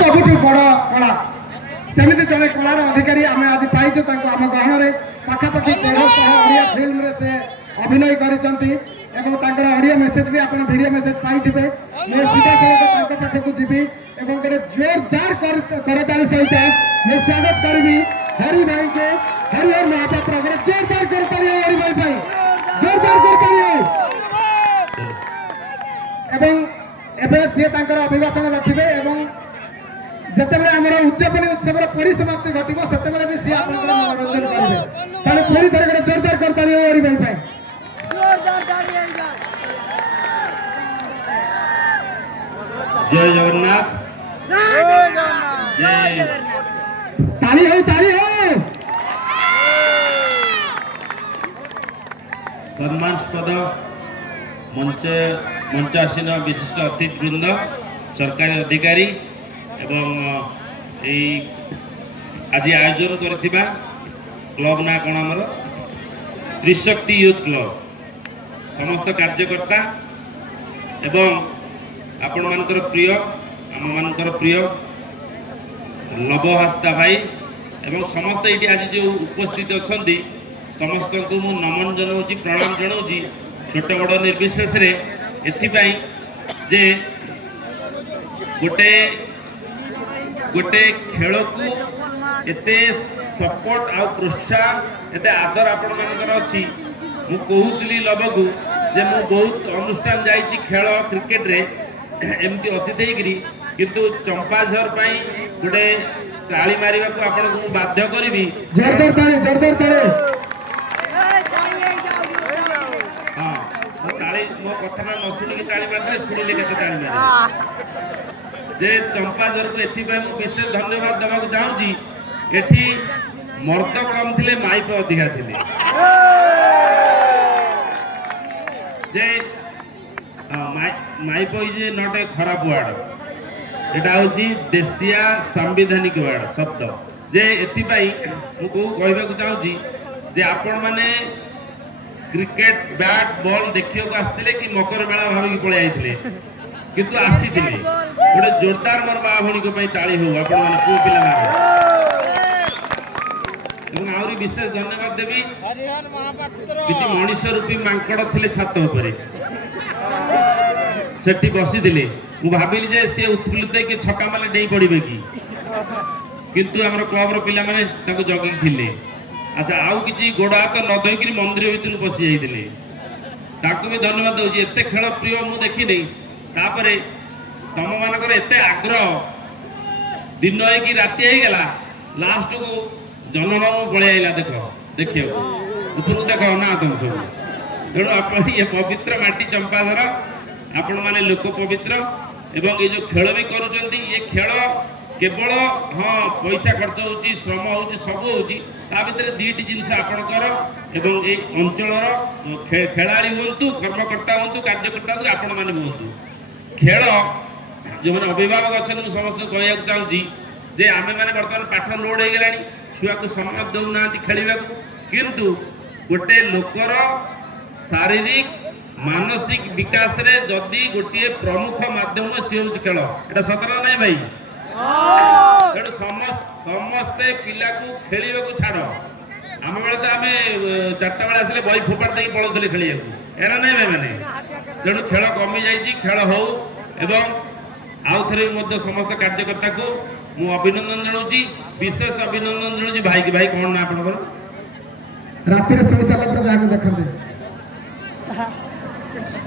सबुठ बड़ कला सेमती जड़े कलार अधिकारी आम आज पाइचु आम गहन पाखापाखि 150 फिल्म से अभिनय करिया मेसेज भी आप भिडियो मेसेज पाई मैं सीधा सड़क पाखक जी जोरदार करताली सहित मैं स्वागत करी हरि भाई के हरिहर महापात्र जोरदार करताली हरि भाई जोरदार करताली सी अभिभाषण रखिए जितेबाला आम उद्यापनी उत्सव परिसमाप्ति घटो से भी सी आप मनोरंजन करेंगे पुरी थर जोरदार करताली हरि भाई जय जगन्नाथ ताली हो सम्मानस्पद मंचासीन विशिष्ट अतिथि वृंद सरकारी अधिकारी एवं आज आयोजन करथिबा क्लब ना कौन आमर त्रिशक्ति यूथ क्लब समस्त कार्यकर्ता एवं आपण मानकर प्रिय आम मानकर प्रिय लवहस्ता भाई एवं समस्त ये आज जो उपस्थित अच्छा समस्त को मु नमन जनाऊँ प्रणाम जनाऊँ छोट बड़ निर्विशेष एथिपाई जे गोटे गोटे खेल को एते सपोर्ट आ प्रोत्साहन एते आदर आपण मानकर अच्छी मु कहूली लव को जे मु बहुत अनुष्ठान जाइए खेल क्रिकेट रे एमती अतिथि होगी किंतु चंपाझर गोटे ताली मारिबा को आपण को बाध्य करी हाँ ताली मो कथा न शुणिक ताली मारे शुणिले के ताली मारे जे चंपाझर को एथिपाई मु विशेष धन्यवाद देवा चाहूँगी एठी मर्द कम थे माइप अधिका थे जे माइप इज नॉट ए खराब वार्ड एटा होची देशिया संवैधानिक वार्ड शब्द जे एथिपाई मु कहबा को चाहूँगी जे आपण माने क्रिकेट बैट बॉल देखियो को आस्तिले कि मकर मेला भाविक पळे आइथिले किंतु आसीथिले गोटे जोरदार मोर बा भणी को पई ताली हो आपण माने को पिला माने एवं आउरी विशेष धन्यवाद देवी किति मनीष रूपी मांकड़ थिले छात उपरे सेठी बसी दिले मु भाबिली जे से उत्फुल्लित के छक्का माले डेई पड़िबे कि किंतु हमर क्लब रो पिला माने ताको जगी थिले अच्छा आउ किछि गोड़ा हाथ न धोइकरी मंदिर भितर पसी जाइदिले ताको भी धन्यवाद दउची एते खेल प्रिय मु देखि नै तापरे तम मानकर एते आग्रह दिन है कि राति है गला लास्ट को जनमानव पळे आइला देखियो ऊपर देख ना तुम सब तेणु आप ये पवित्र माटी चंपाधर आपण माने लोक पवित्र एवं ये जो खेल भी करूचंती ये खेल केवल हाँ पैसा खर्च होची श्रम होची सब होची ता भितर दीटी जिनस आपणकर एवं ये अंचल खेलाड़ी हूँ कर्मकर्ता हूँ कार्यकर्ता हूँ आपण मैंने हूँ खेल जो मैंने अभिभावक अच्छा मुझे समस्त कहना चाहूँगी जे आम मैंने बर्तमान पाठ लोड हो गला छुआ को समय दौना खेलने किंतु गोटे लोकर शारीरिक मानसिक विकास रे जदि गोटे प्रमुख माध्यम सी हूँ खेल एटा सतरा नहीं भाई तेणु समस्ते पिला को खेलने को छाड़ आम बेले तो आम 4टा बेले आसे बही फोपाड़ देकी पलाऊले खेल एरा नहीं भाई मैंने तेणु खेल कमी जाइए खेल हो एवं आउ थे समस्त कार्यकर्ता को मु अभिनंदन जनाऊँगी विशेष अभिनंदन जनाऊँगी भाई की भाई कौन ना आप राति शोई सारा देखते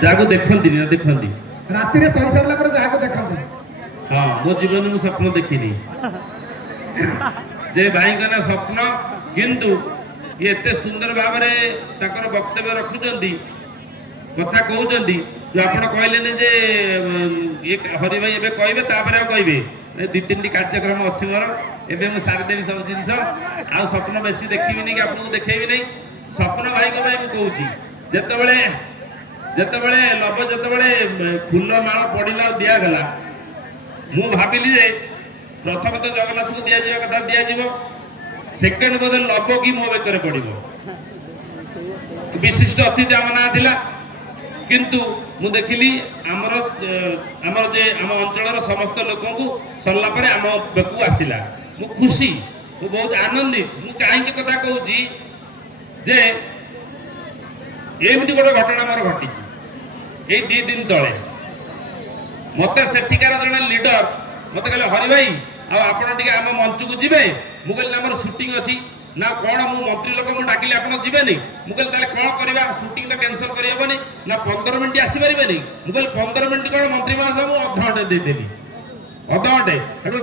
जहाँ देखती ना देखती राति शोई सारा जहाँ देखते हाँ मो जीवन में स्वप्न देखनी जे भाई का स्वप्न किंतु ये एते सुंदर भाव में वक्तव्य रखुंट कथा कहते जो आप कहले जे ये हरि भाई एवं कहे कहे 2-3 कार्यक्रम अच्छी मोर एवं मुझे सारिदेवी सब जिन आ स्वप्न बेसी देखी नहीं कि आपको देखेबी नहीं स्वप्न भाई को भाई मुझे कहूँ जितेबले लव जितेबले फूल माल पड़ा दिगला मु भाविली जे प्रथम तो जगन्नाथ को दिया कथा दिया सेकेंड बोधे लव की मो बेकर पड़ो विशिष्ट अतिथि आम ना किंतु मु देखिली आमर आमर जे आम अंचल समस्त लोक सरला परे आम बेकू आसिला मु खुशी मु बहुत आनंदित मु कहीं कथा कहूँ जे एमती गोटे घटना मोर घटी ये 2 दिन तले मत सेठिकार जड़े लीडर मत कहले हरि भाई आपड़ आम मंच को जी मुझे सुटिंग अच्छी ना कौन मु मंत्री लोक मुझे डाकिली आप जीवेनि मुझे कौन करवा सुटिंग तो कैंसल करहबनी ना 15 मिनट आसपारे मुझे 15 मिनट कौन मंत्री महाशय मुझे अधघंटे देदेवी अधघंटे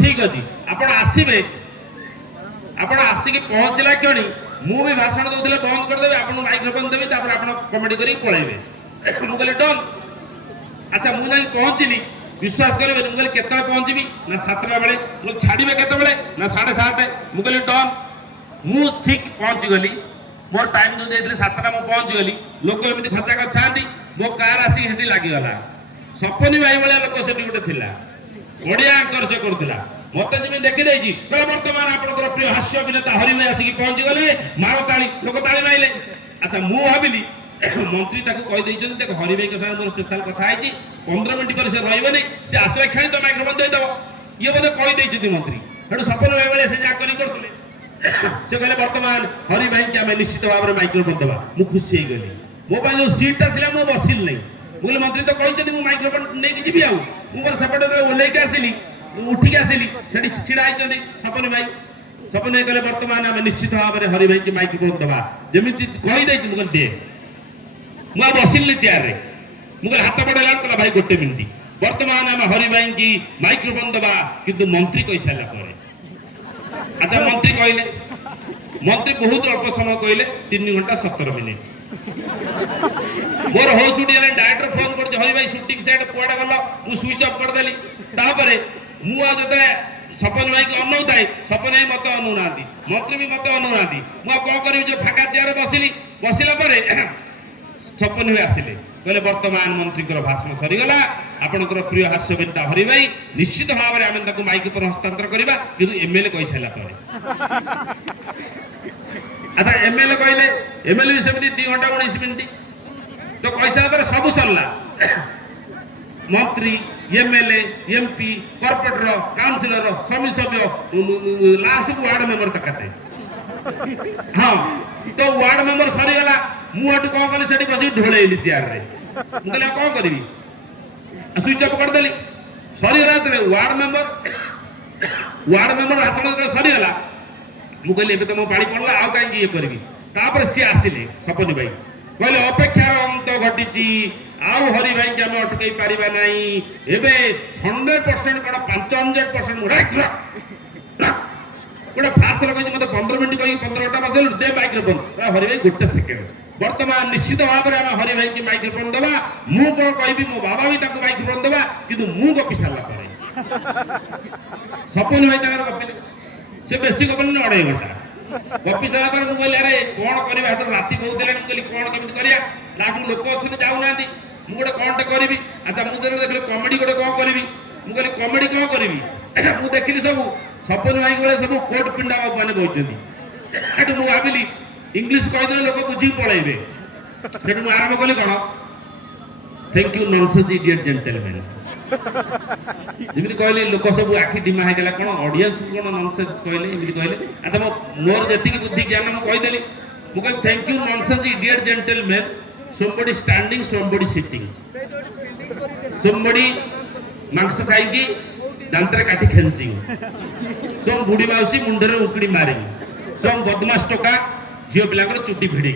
ठीक अच्छे आप आसवे आप आसिक पहुँचला क्षणी मु भी भाषण दूसरे बंद करदेवी आपको माइक्रोफोन देवी आप कमेडी कर पलैबे मुझे डन अच्छा मुझे पहुँचनी विश्वास करेंगे मुझे केत पहुँची ना 7टा बेले मुझे छाड़े केतबे ना 7:30 मुझे डन मु ठीक पहुँची गली मोर टाइम जो देते 7टा मुझे पहुँची गली लोक एमती खचा खचा मो कार आसिक लगिगला सपनी भाई भाया लोक से गोटे थिला बढ़िया आंकर से करूला मत जमी देखी बर्तमान आपंकर प्रिय हास्य अभिनेता हरि भाई आसिक पहुंची गले मार ताली लोक ताली माइले अच्छा मु भाविली मंत्री कहीदे देख हरि भाई के मोर स्पेशल कथा 15 मिनट पर से रही से आसवा खेली तो माइक्रोफोन देदेव ये बोधे कहीदे मंत्री हेटू सपन भाई भाई से जहाँ करें से कहले वर्तमान हरि भाई की आम निश्चित भाव में माइक्रोफोन देवा मु खुशी हो गली मो जो सीटा था मुझे बसिल नहीं मुझे मंत्री तो कहते मुझे माइक्रोफोन नहीं जी आर सेपटे ओल्ल आसली उठिक आसली से छिड़ा सपन भाई कहले वर्तमान आम निश्चित भाव में हरि भाई की माइक्रोफोन देवा जमी कहीदे मुझे दे मुझे बसिल चेयर रे मुझे हाथ बढ़ेगा कहला भाई गोटे मिनिट वर्तमान आम हरि भाई की माइक्रोफोन देवा किंतु मंत्री कही सारा अच्छा मंत्री कहले मंत्री बहुत अल्प समय कहले 3 घंटा 17 मिनिट मोर होश उठी डायरेक्टर फोन कर हरि भाई शूटिंग सेट कुआडे गल मु स्विच ऑफ कर देली तापरे मु आज सपन भाई को अनौ थाए सपन भाई मत अनु ना मंत्री भी मत अनु ना मु कौन करी जो फाका चेयर बसिली बसिला परे सपन भाई आसिले कहले वर्तमान मंत्री भाषण सरीगला आपंकर प्रिय हास्यवेता हरि भाई निश्चित भाव में आम माइक पर हस्तांतर करवा कि एमएलए कही सारा अच्छा एमएलए कहले एमएलए भी सेमती 2 घंटा 19 मिनिट तो कही सारा सब सरला मंत्री एमएलए एमपी कॉर्पोरेटर काउंसिलर समिति सभ्य लास्ट को वार्ड मेंबर तक हाँ तो वार्ड मेंबर सरीगला मुझे कौन कली से बस ढोल चेयर रे मुझे कौन करी स्विच ऑफ करदेली सरीगला वार्ड मेंबर भाषण सरीगला मुझे तो मो पानी पड़ला आउ कहीं ये करी सी आसिले सपन भाई कहले अपेक्षार अंत घटी आउ हरि भाई की आम अटकई पारिबा नहीं एबे 100% कौन 500% गोटे फास्ट लोग मतलब 15 मिनट कहीं 15टा बस दे माइक्रोफोन हरि भाई गोटे सेकेंड वर्तमान निश्चित भाव में आम हरि भाई की माइक्रोफोन देवा मु कौन कहि मो बाबा भी माइक्रोफोन देवा कि मु गपी सारा सपन भाई गपिले से बेसी गपिले 2.5 घंटा गपी सारा पर मुझे अरे कौन करवा राति बहुत कहली कौन केमी करा लास्ट लोक अच्छे जाऊना मुझे कौन करी अच्छा मुझे देखिए कमेडी गोटे कौन करी मुझे कमेडी कौन करी मुझे देखिली सब सपन भाई को सब कोट पिंडा बाबू मैंने बहुत मुझे भाविली इंग्लीश कहीदे लोक बुझी पलैबे मुझे आरंभ कली कौन thank you nonsense idiot gentleman जमी कहले लोक सब आखि डिमा होगा कौन ऑडियंस कौन नॉनसेंस कहले एमती कहले अच्छा मोर जी बुद्धि ज्ञान मुझे कहीदेली मुझे thank you nonsense idiot gentleman somebody standing somebody sitting somebody मांस खाई दांतरे काटी खेची सम बुढ़ी माउसी मुंडे उकड़ी मारी सम बदमाश टोका झील पिला चुटी भिड़ी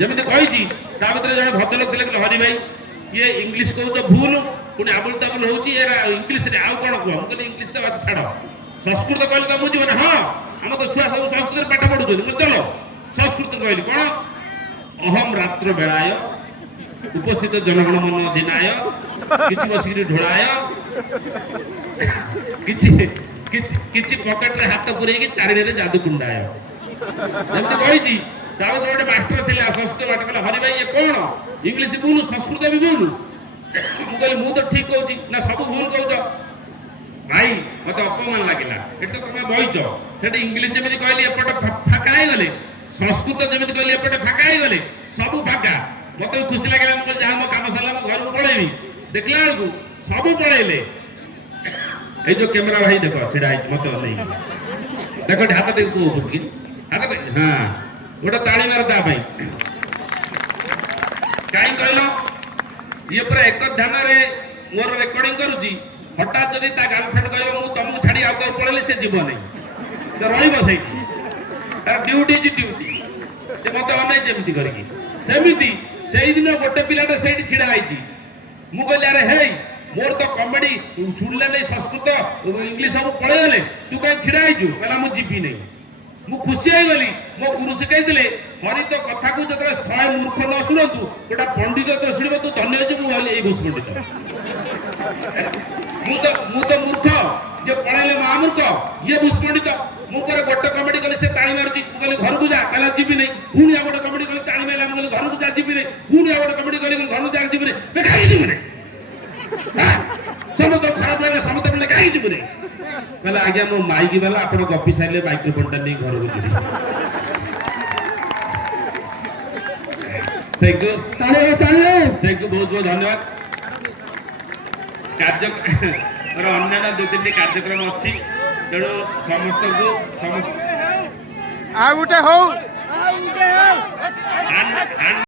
जमी कही जड़े भद्रलोक थे हरि भाई ये इंग्लीश कौच भूल पुणी आबुल ताबुल हो इंग्लीश आउ कौन कह मुझे इंग्लीश छाड़ संस्कृत कहले तो बुझे ना हाँ आम तो छुआ सब संस्कृत पाठ पढ़ुं चलो संस्कृत कहली कौन अहम रात्र बेलाय उपस्थित जनगण मन अधिनाय किछि बसिक ढोलाय किछि पकेट रे हाथ पुरेकी चारिरे जादू कुंडाय जमते कहिछि ताबे गोटे मास्टर थिला संस्कृत पाठ कहला हरि भाई ये कौन इंग्लिश बोलू संस्कृत भी बोलू मु कहली मु तो ठीक कहूछि ना सब भूल कहउछ भाई मत अपमान लागिला एत तुम बहिच से इंग्लीश जमी कहली एपटे फाका गले संस्कृत जमी कहली एपटे फाका गले सब फाका ମତେ ଖୁସି ଲାଗିଲା ମୁଁ କହିଲି ଯାହା ମୋ କାମ ସରିଲା ମୁଁ ଘରକୁ ପଳେଇବି ଦେଖିଲା ବେଳକୁ ସବୁ ପଳେଇଲେ ଏଇ ଯୋଉ କ୍ୟାମେରା ଭାଇ ଦେଖ ଛିଡା ହେଇଛି ମତେ ଅନେଇ ଦେଖ ହାତ ଟିକେ କୁହ ଉପରକି ହାତ ହଁ ଗୋଟେ ତାଳି ମାର ତା ପାଇଁ କାହିଁ କହିଲ ଇଏ ପୁରା ଏକ ଧ୍ୟାନରେ ମୋର ରେକର୍ଡିଂ କରୁଛି ହଠାତ୍ ଯଦି ତା ଗାର୍ଲଫ୍ରେଣ୍ଡ କହିବ ମୁଁ ତମକୁ ଛାଡି ଆଉ କାହାକୁ ପଳେଇଲେ ସେ ଯିବ ନାହିଁ ସେ ରହିବ ସେଇଠି ତାର ଡ୍ୟୁଟି ଡ୍ୟୁଟି ସେ ମତେ ଅନେଇଛି ଏମିତି କରିକି ସେମିତି ସେଇଦିନ ଗୋଟେ ପିଲାଟା ସେଇଠି ଛିଡା ହେଇଛି ମୁଁ କହିଲି ଆରେ ହେଇ ମୋର ତ କମେଡି ଶୁଣିଲେ ନାହିଁ ସଂସ୍କୃତ ଇଂଲିଶ ସବୁ ପଳେଇଗଲେ ତୁ କାହିଁ ଛିଡା ହେଇଛୁ କହିଲା ମୁଁ ଯିବି ନାହିଁ ମୁଁ ଖୁସି ହେଇଗଲି ମୋ ଗୁରୁ ଶିଖାଇଥିଲେ ହରିତ କଥାକୁ ଯେତେବେଳେ 100 ମୂର୍ଖ ନ ଶୁଣନ୍ତୁ ଗୋଟା ପଣ୍ଡିତ ତ ଶୁଣିବ ତୁ ଧନ୍ୟ ହେଇଛୁ ମୁଁ କହିଲି ଏଇ ଘୋଷ ପଣ୍ଡିତ ମୁଁ ତ ମୂର୍ଖ ଯିଏ ପଳେଇଲେ ମହାମୂର୍ଖ ଇଏ ଘୋଷ ପଣ୍ଡିତ ମୁଁ ପରେ ଗୋଟେ କମେଡି କଲି ସେ ତାଳି ମାରୁଛି ମୁଁ କହିଲି ଘରକୁ ଯା କହିଲା ଯିବି ନାହିଁ ପୁଣି ଆଉ ଗୋଟେ କମେଡି କଲି ତାଳି ମାରିଲା ମୁଁ କହିଲି ଘରକୁ ଯା ଯିବି ନାହିଁ ପୁଣି ଆଉ ଗୋଟେ କମେଡି କଲି ଘରକୁ ଯା ଯିବି ନାହିଁ କାହିଁକି ଯିବି ନାହିଁ ସମସ୍ତ ଖରାପ ଲାଗିଲା ସମସ୍ତେ ବୋଲେ କାହିଁକି ଯିବୁ ନାହିଁ କହିଲା ଆଜ୍ଞା ମୋ ମାଇକି ବାଲା ଆପଣ ଗପି ସାରିଲେ ମାଇକ୍ରୋଫୋନଟା ନେଇ ଘରକୁ ଯିବି ଥ୍ୟାଙ୍କ ୟୁ ବହୁତ ବହୁତ ଧନ୍ୟବାଦ ମୋର ଅନ୍ୟାନ୍ୟ 2-3ଟି କାର୍ଯ୍ୟକ୍ରମ ଅଛି ତେଣୁ ସମସ୍ତଙ୍କୁ ଆଉ ଗୋଟେ ହଉ